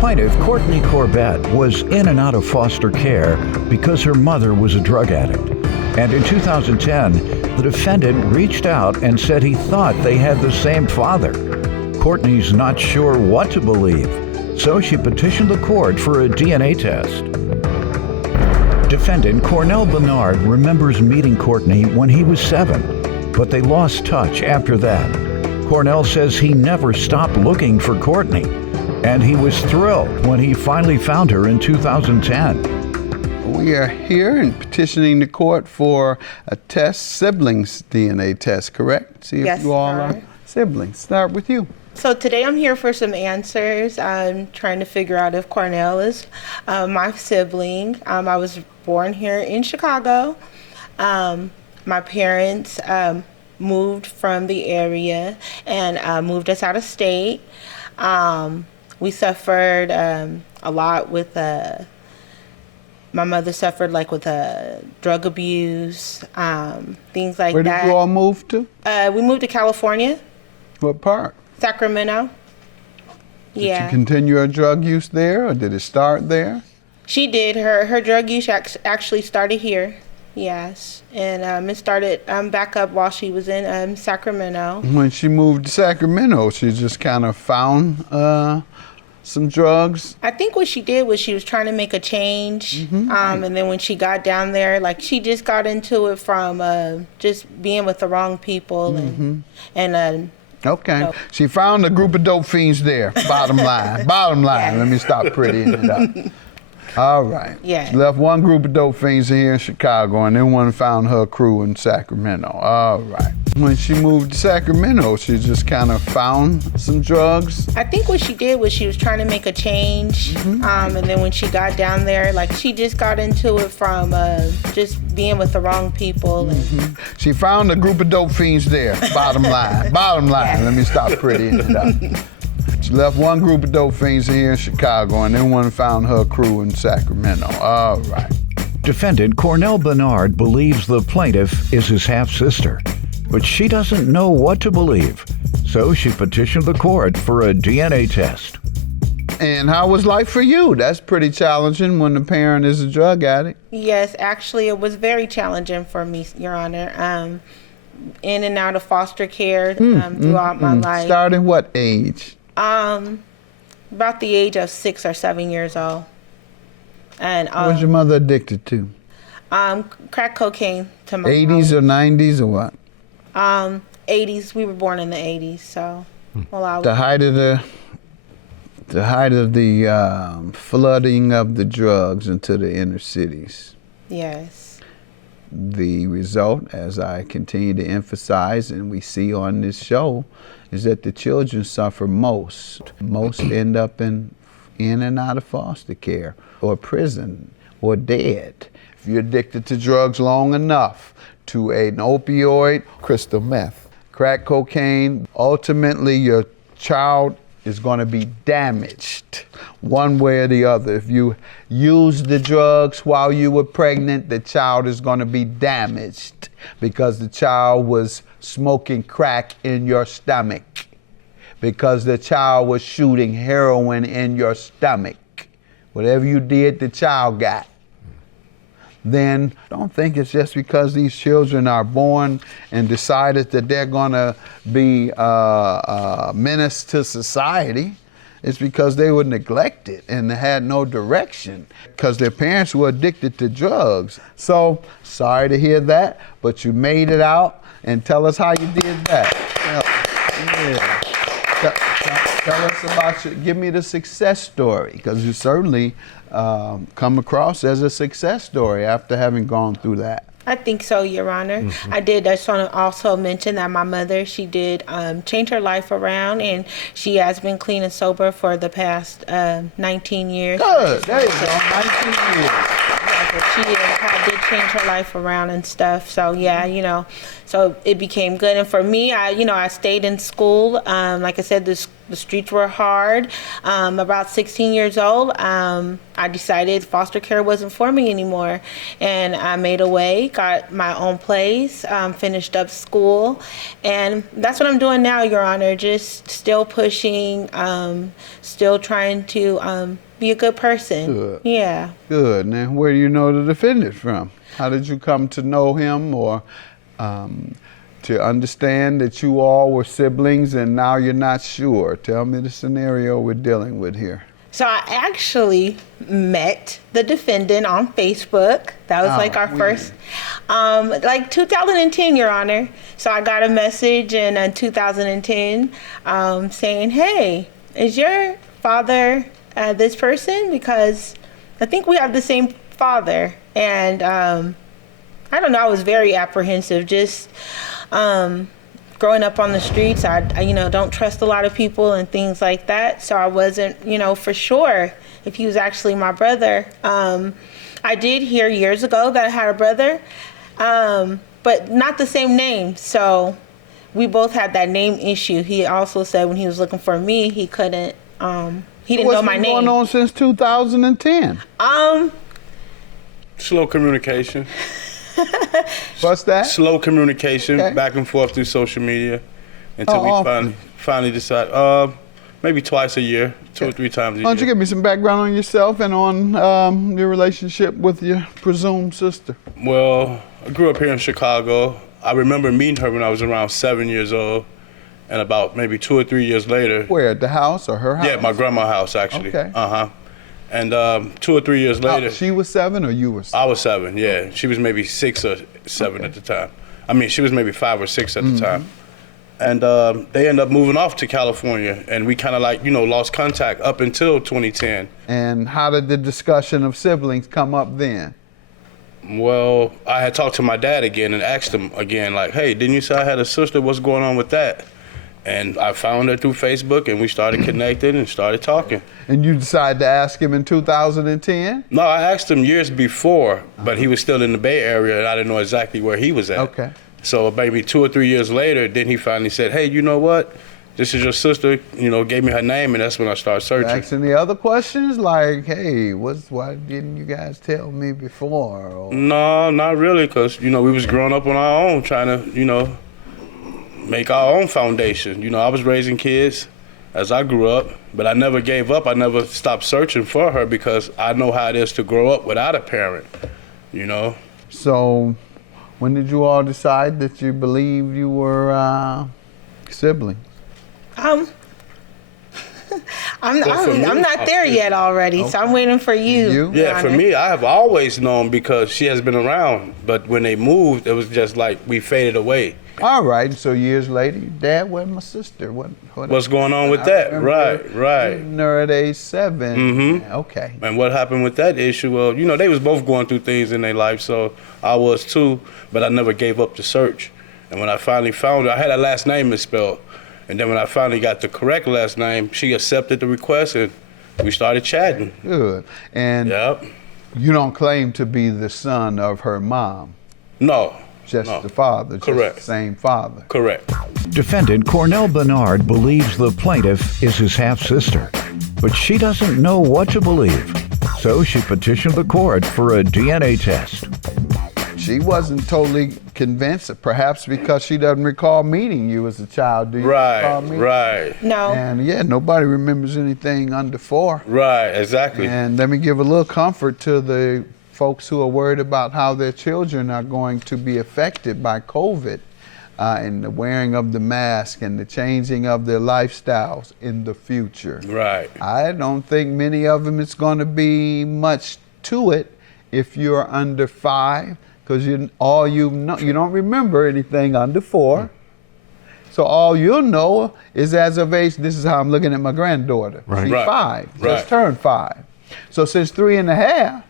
plaintiff, Courtney Corbett, was in and out of foster care because her mother was a drug addict. And in 2010, the defendant reached out and said he thought they had the same father. Courtney's not sure what to believe, so she petitioned the court for a DNA test. Defendant Cornell Bernard remembers meeting Courtney when he was 7, but they lost touch after that. Cornell says he never stopped looking for Courtney, and he was thrilled when he finally found her in 2010. We are here and petitioning the court for a test, siblings DNA test, correct? See if yes, you all are siblings. Start with you. So today I'm here for some answers. I'm trying to figure out if Cornell is my sibling. I was born here in Chicago. My parents moved from the area and moved us out of state. We suffered a lot with my mother suffered with drug abuse, things like that. Where did you all move to? We moved to California. What part? Sacramento. Did you continue her drug use there, or did it start there? She did. Her drug use actually started here. Yes, and it started back up while she was in Sacramento. When she moved to Sacramento, she just kind of found some drugs? I think what she did was she was trying to make a change, and then when she got down there, she just got into it from just being with the wrong people, and okay. She found a group of dope fiends there, bottom line. Bottom line, let me stop prettying it up. All right. Yeah. She left one group of dope fiends here in Chicago, and then one found her crew in Sacramento. All right. When she moved to Sacramento, she just kind of found some drugs? I think what she did was she was trying to make a change, and then when she got down there, she just got into it from just being with the wrong people. She found a group of dope fiends there, bottom line. Bottom line, let me stop prettying it up. She left one group of dope fiends here in Chicago, and then one found her crew in Sacramento. All right. Defendant Cornell Bernard believes the plaintiff is his half-sister, but she doesn't know what to believe, so she petitioned the court for a DNA test. And how was life for you? That's pretty challenging when the parent is a drug addict. Yes, actually, it was very challenging for me, Your Honor. In and out of foster care throughout my life. Starting what age? About the age of 6 or 7 years old. And what was your mother addicted to? Crack cocaine to my 80s or 90s or what? 80s. We were born in the 80s, so the height of the flooding of the drugs into the inner cities. Yes. The result, as I continue to emphasize and we see on this show, is that the children suffer most. Most end up in and out of foster care or prison or dead. If you're addicted to drugs long enough, to an opioid, crystal meth, crack cocaine, ultimately your child is going to be damaged one way or the other. If you use the drugs while you were pregnant, the child is going to be damaged because the child was smoking crack in your stomach, because the child was shooting heroin in your stomach. Whatever you did, the child got. Then don't think it's just because these children are born and decided that they're going to be a menace to society. It's because they were neglected and they had no direction because their parents were addicted to drugs. So, sorry to hear that, but you made it out, and tell us how you did that. Tell us about give me the success story, because you certainly come across as a success story after having gone through that. I think so, Your Honor. I just want to also mention that my mother, she did change her life around, and she has been clean and sober for the past 19 years. Good, there you go, 19 years. She did change her life around and stuff. So yeah, so it became good. And for me, I stayed in school. Like I said, The streets were hard. About 16 years old, I decided foster care wasn't for me anymore. And I made a way, got my own place, finished up school. And that's what I'm doing now, Your Honor. Just still pushing, still trying to be a good person. Good. Yeah. Good. Now, where do you know the defendant from? How did you come to know him, or to understand that you all were siblings and now you're not sure? Tell me the scenario we're dealing with here. So I actually met the defendant on Facebook. That was like our first, like 2010, Your Honor. So I got a message in 2010 saying, hey, is your father this person? Because I think we have the same father. And I don't know, I was very apprehensive. Just growing up on the streets, I don't trust a lot of people and things like that. So I wasn't, for sure if he was actually my brother. I did hear years ago that I had a brother, but not the same name. So we both had that name issue. He also said when he was looking for me, he couldn't, he didn't know my name. What's been going on since 2010? Slow communication. What's that? Slow communication, Okay. back and forth through social media, until we finally decide. Maybe twice a year, 2 or 3 times a year. Why don't you give me some background on yourself and on your relationship with your presumed sister? Well, I grew up here in Chicago. I remember meeting her when I was around 7 years old, and about maybe 2 or 3 years later. Where, at the house or her house? Yeah, my grandma's house, actually. Okay. And 2 or 3 years later. She was 7 or you were 7? I was 7, yeah. She was maybe 6 or 7 at the time. I mean, she was maybe 5 or 6 at the time. And they ended up moving off to California, and we kind of lost contact up until 2010. And how did the discussion of siblings come up then? Well, I had talked to my dad again and asked him again, like, hey, didn't you say I had a sister? What's going on with that? And I found her through Facebook, and we started connecting and started talking. And you decided to ask him in 2010? No, I asked him years before, but he was still in the Bay Area, and I didn't know exactly where he was at. Okay. So maybe 2 or 3 years later, then he finally said, hey, you know what? This is your sister, gave me her name, and that's when I started searching. Asking the other questions like, hey, why didn't you guys tell me before? Or... No, not really, because, we was growing up on our own, trying to, make our own foundation. I was raising kids as I grew up, but I never gave up. I never stopped searching for her because I know how it is to grow up without a parent, So when did you all decide that you believed you were siblings? I'm not there yet already, so I'm waiting for you. Yeah, for me, I have always known because she has been around, but when they moved, it was just like we faded away. All right, so years later, Dad, where's my sister? What's going on with that? Right. Her at age 7. Mm-hmm. Okay. And what happened with that issue? Well, they was both going through things in their life, so I was too, but I never gave up the search. And when I finally found her, I had her last name misspelled. And then when I finally got the correct last name, she accepted the request and we started chatting. Good. And you don't claim to be the son of her mom? No. Just the father? Correct. Just the same father? Correct. Defendant Cornell Bernard believes the plaintiff is his half-sister, but she doesn't know what to believe. So she petitioned the court for a DNA test. She wasn't totally convinced, perhaps because she doesn't recall meeting you as a child. Do you recall meeting? Right. No. And nobody remembers anything under 4. Right, exactly. And let me give a little comfort to the folks who are worried about how their children are going to be affected by COVID and the wearing of the mask and the changing of their lifestyles in the future. Right. I don't think many of them it's going to be much to it if you're under 5. Because you don't remember anything under 4. So all you'll know is as of age, this is how I'm looking at my granddaughter. Right. She's 5, just Right. turned 5. So since 3.5,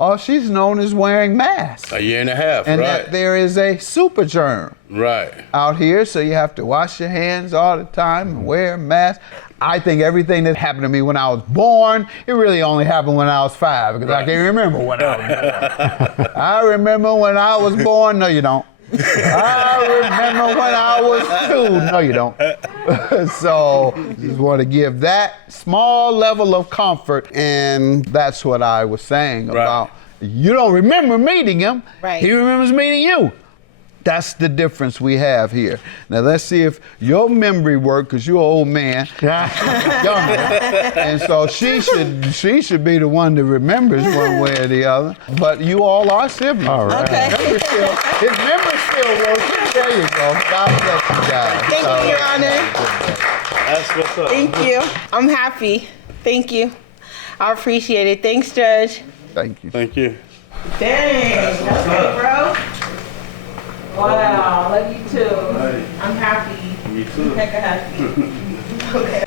all she's known is wearing masks. A year and a half, And right. that there is a super germ Right. out here, so you have to wash your hands all the time and wear a mask. I think everything that happened to me when I was born, it really only happened when I was 5, because I can't remember when I was born. I remember when I was born. No, you don't. I remember when I was 2. No, you don't. So just want to give that small level of comfort, and that's what I was saying about you don't remember meeting him. Right. He remembers meeting you. That's the difference we have here. Now let's see if your memory works, because you're an old man, younger, and so she should be the one that remembers one way or the other. But you all are siblings. All right. Okay. His memory still works. There you go. God bless you guys. Thank you, Your Honor. That's what's up. Thank you. I'm happy. Thank you. I appreciate it. Thanks, Judge. Thank you. Thank you. Dang. Okay, bro. Wow. Love you too. I'm happy. Me too. Heck, happy. Okay.